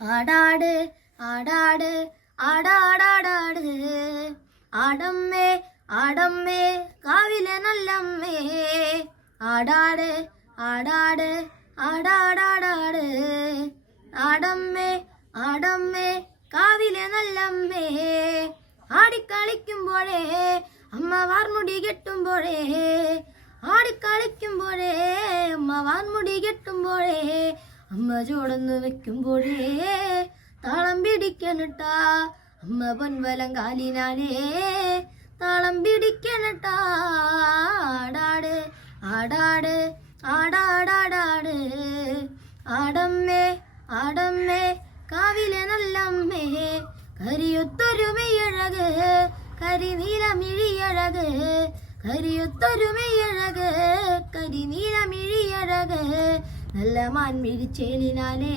ആടാട് ആടാട് ആടാടാടാട് ആടമ്മേ ആടമ്മേ കാവിലെ നല്ലമ്മേ ആടാട് ആടാട് ആടാടാടാട് ആടമ്മേ ആടമ്മേ കാവിലെ നല്ലമ്മേ ആടിക്കളിക്കുമ്പോഴേ അമ്മ വാർമുടി കെട്ടുമ്പോഴേ ആടിക്കളിക്കുമ്പോഴേ അമ്മ വാർമുടി കെട്ടുമ്പോഴേ അമ്മ ചോടന്ന് വെക്കുമ്പോഴേ താളം പിടിക്കണട്ടാ അമ്മ പൊൻവലം കാലിനാലേ താളം പിടിക്കണട്ടാ ആടാട് ആടാട് ആടാടാടാട് ആടമ്മേ ആടമ്മേ കാവിലെ നല്ലമ്മേ കരിയൊത്തൊരു മെയ്യഴക് കരിനീലമിഴിയഴക് കരിയൊത്തൊരു മെയ്യഴക് കരിനീലമിഴിയഴക് നല്ല മാൻമിഴിച്ചേലിനാലേ